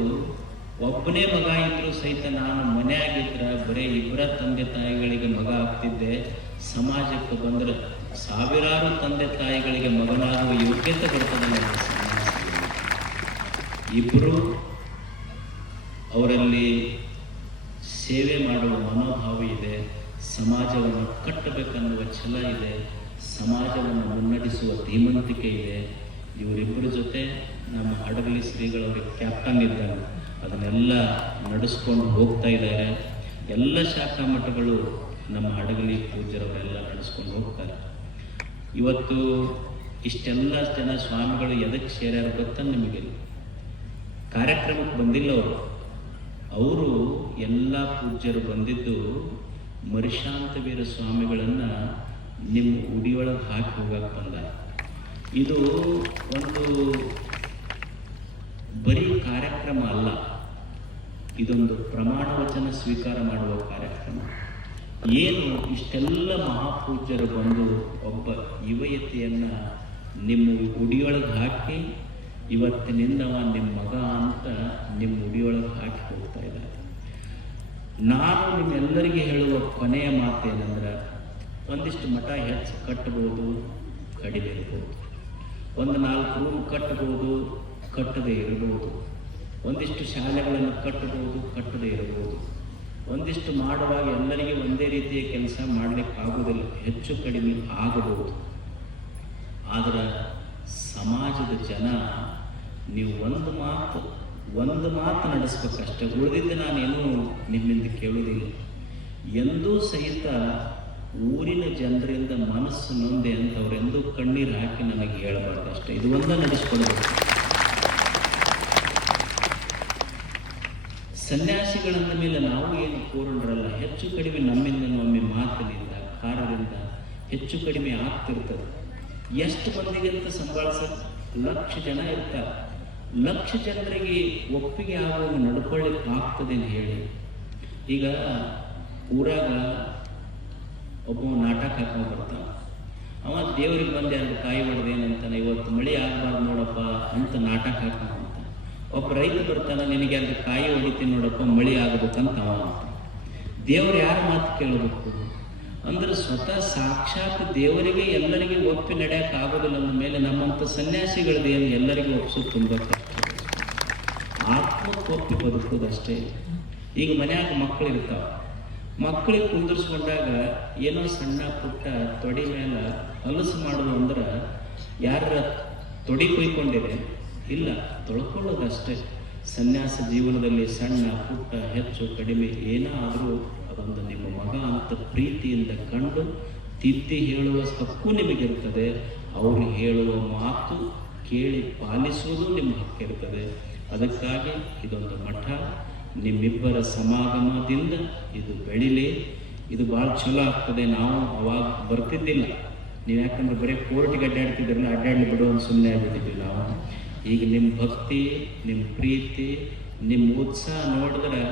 ಒಬ್ಬನೇ ಮಗ ಇದ್ರು ಸಹಿತ ನಾನು ಮನೆಯಾಗಿದ್ರೆ ಬರೀ ಇಬ್ಬರ ತಂದೆ ತಾಯಿಗಳಿಗೆ ಮಗ ಆಗ್ತಿದ್ದೆ. ಸಮಾಜಕ್ಕೆ ಬಂದ್ರೆ ಸಾವಿರಾರು ತಂದೆ ತಾಯಿಗಳಿಗೆ ಮಗನಾಗುವ ಯೋಗ್ಯತೆ ಬರ್ತದೆ. ಇಬ್ಬರು ಅವರಲ್ಲಿ ಸೇವೆ ಮಾಡುವ ಮನೋಭಾವ ಇದೆ, ಸಮಾಜವನ್ನು ಕಟ್ಟಬೇಕನ್ನುವ ಛಲ ಇದೆ, ಸಮಾಜವನ್ನು ಮುನ್ನಡೆಸುವ ಧೀಮಂತಿಕೆ ಇದೆ. ಇವರಿಬ್ಬರ ಜೊತೆ ನಮ್ಮ ಹಡಗಲಿ ಶ್ರೀಗಳವ್ರಿಗೆ ಕ್ಯಾಪ್ಟನ್ ಇದ್ದಾರೆ, ಅದನ್ನೆಲ್ಲ ನಡೆಸ್ಕೊಂಡು ಹೋಗ್ತಾ ಇದ್ದಾರೆ. ಎಲ್ಲ ಶಾಖಾ ಮಠಗಳು ನಮ್ಮ ಹಡಗಲಿ ಪೂಜ್ಯರವರೆಲ್ಲ ನಡೆಸ್ಕೊಂಡು ಹೋಗ್ತಾರೆ. ಇವತ್ತು ಇಷ್ಟೆಲ್ಲ ಜನ ಸ್ವಾಮಿಗಳು ಎದಕ್ಕೆ ಸೇರ್ಯಾರ ಗೊತ್ತಾ ನಿಮಗೆ? ಕಾರ್ಯಕ್ರಮಕ್ಕೆ ಬಂದಿಲ್ಲ ಅವರು ಎಲ್ಲ ಪೂಜ್ಯರು ಬಂದಿದ್ದು ಮರಿಶಾಂತವೀರ ಸ್ವಾಮಿಗಳನ್ನು ನಿಮ್ಮ ಉಡಿಯೊಳಗೆ ಹಾಕಿ ಹೋಗಕ್ಕೆ ಬಂದಾರ. ಇದು ಒಂದು ಬರೀ ಕಾರ್ಯಕ್ರಮ ಅಲ್ಲ, ಇದೊಂದು ಪ್ರಮಾಣ ವಚನ ಸ್ವೀಕಾರ ಮಾಡುವ ಕಾರ್ಯಕ್ರಮ. ಏನು ಇಷ್ಟೆಲ್ಲ ಮಹಾಪೂಜ್ಯರು ಬಂದು ಒಬ್ಬ ಯುವಯತೆಯನ್ನು ನಿಮ್ಮ ಉಡಿಯೊಳಗೆ ಹಾಕಿ ಇವತ್ತಿನಿಂದ ನಿಮ್ಮ ಮಗ ಅಂತ ನಿಮ್ಮ ಉಡಿಯೊಳಗೆ ಹಾಕಿ ಹೋಗ್ತಾ ಇದ್ದಾರೆ. ನಾನು ನಿಮ್ಮೆಲ್ಲರಿಗೆ ಹೇಳುವ ಕೊನೆಯ ಮಾತೇನೆಂದ್ರೆ, ಒಂದಿಷ್ಟು ಮಠ ಹೆಚ್ಚು ಕಟ್ಟಬಹುದು, ಕಡಿಮೆ ಇರ್ಬೋದು. ಒಂದು 4 ರೂಮ್ ಕಟ್ಟಬಹುದು, ಕಟ್ಟದೇ ಇರಬಹುದು. ಒಂದಿಷ್ಟು ಶಾಲೆಗಳನ್ನು ಕಟ್ಟಬಹುದು, ಕಟ್ಟದೇ ಇರಬಹುದು. ಒಂದಿಷ್ಟು ಮಾಡುವಾಗ ಎಲ್ಲರಿಗೆ ಒಂದೇ ರೀತಿಯ ಕೆಲಸ ಮಾಡಲಿಕ್ಕೆ ಆಗೋದಿಲ್ಲ, ಹೆಚ್ಚು ಕಡಿಮೆ ಆಗಬಹುದು. ಆದರೆ ಸಮಾಜದ ಜನ ನೀವು ಒಂದು ಮಾತು ನಡೆಸ್ಬೇಕಷ್ಟೇ. ಉಳಿದಿದ್ದು ನಾನೇನು ನಿಮ್ಮಿಂದ ಕೇಳುವುದಿಲ್ಲ. ಎಂದೂ ಸಹಿತ ಊರಿನ ಜನರಿಂದ ಮನಸ್ಸು ನೊಂದೆ ಅಂತ ಅವರೆಂದೂ ಕಣ್ಣೀರು ಹಾಕಿ ನನಗೆ ಹೇಳಬಾರ್ದು ಅಷ್ಟೇ. ಇದು ಒಂದ ನಡೆಸ್ಕೊಳ್ಬೇಕು. ಸನ್ಯಾಸಿಗಳಂದ ಮೇಲೆ ನಾವು ಏನು ಪೂರ್ಣರಲ್ಲ. ಹೆಚ್ಚು ಕಡಿಮೆ ನಮ್ಮಿಂದ ಒಮ್ಮೆ ಮಾತಿನಿಂದ ಕಾರ್ಯದಿಂದ ಹೆಚ್ಚು ಕಡಿಮೆ ಆಗ್ತಿರ್ತದೆ. ಎಷ್ಟು ಮಂದಿಗಂತ ಸಂಭಾಳಿಸೋದು? 1,00,000 ಜನ ಇರ್ತಾರೆ. 1,00,000 ಜನರಿಗೆ ಒಪ್ಪಿಗೆ ಆಗುವ ನಡ್ಕೊಳ್ಳಿಕ್ಕೆ ಆಗ್ತದೆ ಅಂತ ಹೇಳಿ. ಈಗ ಊರಾಗ ಒಬ್ಬ ನಾಟಕ ಹಾಕೊಂಡು ಬರ್ತಾನೆ. ಅವ ದೇವ್ರಿಗೆ ಬಂದು 2 ಕಾಯಿ ಹೊಡೆದೇನಂತಾನೆ, ಇವತ್ತು ಮಳೆ ಆಗಬಾರ್ದು ನೋಡಪ್ಪ ಅಂತ ನಾಟಕ ಹಾಕೊಂಡ. ಒಬ್ಬ ರೈತ ಬರ್ತಾನೆ, ನಿನಗೆ 2 ಕಾಯಿ ಹೊಡಿತೀನಿ ನೋಡಪ್ಪ, ಮಳೆ ಆಗಬೇಕಂತ ಅವ ಅಂತ. ದೇವ್ರು ಯಾರ ಮಾತು ಕೇಳಬೇಕು ಅಂದ್ರೆ ಸ್ವತಃ ಸಾಕ್ಷಾತ್ ದೇವರಿಗೆ ಎಲ್ಲರಿಗೆ ಒಪ್ಪಿ ನಡೆಯಕ್ಕೆ ಆಗೋದಿಲ್ಲ ಅಂದ ಮೇಲೆ ನಮ್ಮಂಥ ಸನ್ಯಾಸಿಗಳದ್ದು ಏನು ಎಲ್ಲರಿಗೂ ಒಪ್ಸೋದು ತುಂಬ ಕಷ್ಟ. ಆತ್ಮಕ್ಕೆ ಒಪ್ಪಿ ಬದುಕೋದಷ್ಟೇ. ಈಗ ಮನ್ಯಾಗ ಮಕ್ಕಳು ಇರ್ತಾವೆ. ಮಕ್ಕಳಿಗೆ ಕುಂದಿರ್ಸ್ಕೊಂಡಾಗ ಏನೋ ಸಣ್ಣ ಪುಟ್ಟ ತೊಡಿ ಮೇಲೆ ಹೊಲಸು ಮಾಡೋದು ಅಂದ್ರೆ ಯಾರ ತೊಡಿ ಕೊಯ್ಕೊಂಡಿದೆ ಇಲ್ಲ, ತೊಳ್ಕೊಳ್ಳೋದಷ್ಟೇ. ಸನ್ಯಾಸ ಜೀವನದಲ್ಲಿ ಸಣ್ಣ ಪುಟ್ಟ ಹೆಚ್ಚು ಕಡಿಮೆ ಏನಾದರೂ ಅದೊಂದು ನಿಮ್ಮ ಮಗ ಅಂತ ಪ್ರೀತಿಯಿಂದ ಕಂಡು ತಿದ್ದಿ ಹೇಳುವ ಹಕ್ಕು ನಿಮಗಿರ್ತದೆ. ಅವರು ಹೇಳುವ ಮಾತು ಕೇಳಿ ಪಾಲಿಸುವುದು ನಿಮ್ಮ ಹಕ್ಕಿರ್ತದೆ. ಅದಕ್ಕಾಗಿ ಇದೊಂದು ಮಠ ನಿಮ್ಮಿಬ್ಬರ ಸಮಾಗಮದಿಂದ ಇದು ಬೆಳಿಲಿ. ಇದು ಭಾಳ ಚಲೋ ಆಗ್ತದೆ. ನಾವು ಅವಾಗ ಬರ್ತಿದ್ದಿಲ್ಲ ನೀವು, ಯಾಕಂದ್ರೆ ಬರೀ ಕೋರ್ಟಿಗೆ ಅಡ್ಡಾಡ್ತಿದ್ರಲ್ಲ, ಅಡ್ಡಾಡಲಿ ಬಿಡೋ ಒಂದು ಸುಮ್ಮನೆ ಆಗಿಬಿಟ್ಟಿದ್ವಿ ನಾವು. ಈಗ ನಿಮ್ಮ ಭಕ್ತಿ, ನಿಮ್ಮ ಪ್ರೀತಿ, ನಿಮ್ಮ ಉತ್ಸಾಹ ನೋಡಿದ್ರೆ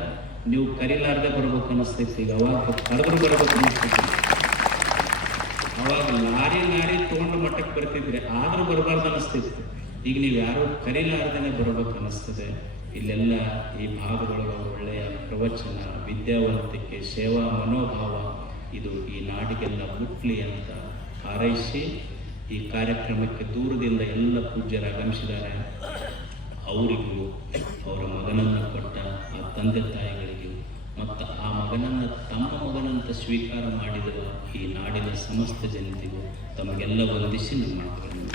ನೀವು ಕರಿಲಾರ್ದೆ ಬರ್ಬೇಕು ಅನ್ನಿಸ್ತೈತಿ. ಈಗ ಅವಾಗ ಕರೆದ್ರು ಬರ್ಬೇಕು ಅನ್ನಿಸ್ತೈತಿ. ಅವಾಗ ಲಾರಿ ತೊಗೊಂಡು ಮಟ್ಟಕ್ಕೆ ಬರ್ತಿದ್ರೆ ಆದರೂ ಬರಬಾರ್ದು ಅನ್ನಿಸ್ತೈತಿ. ಈಗ ನೀವು ಯಾರು ಕರಿಲಾರ್ದೇನೆ ಬರ್ಬೇಕು ಅನ್ನಿಸ್ತದೆ. ಇಲ್ಲೆಲ್ಲ ಈ ಭಾಗದೊಳಗೆ ಒಳ್ಳೆಯ ಪ್ರವಚನ, ವಿದ್ಯಾವಂತಿಕೆ, ಸೇವಾ ಮನೋಭಾವ ಇದು ಈ ನಾಡಿಗೆಲ್ಲ ಮುಟ್ಲಿ ಅಂತ ಹಾರೈಸಿ ಈ ಕಾರ್ಯಕ್ರಮಕ್ಕೆ ದೂರದಿಂದ ಎಲ್ಲ ಪೂಜ್ಯರು ಆಗಮಿಸಿದ್ದಾರೆ. ಅವರಿಗೂ ಅವರ ಮಗನನ್ನು ಕೊಟ್ಟ ಆ ತಂದೆ ತಾಯಿಗಳಿಗೂ ಮತ್ತು ಆ ಮಗನನ್ನು ತಮ್ಮ ಮಗನಂತ ಸ್ವೀಕಾರ ಮಾಡಿದ ಈ ನಾಡಿನ ಸಮಸ್ತ ಜನತೆಗೂ ತಮಗೆಲ್ಲ ವಂದಿಸಿ ನಮ್ಮ ಮಾತುಗಳನ್ನು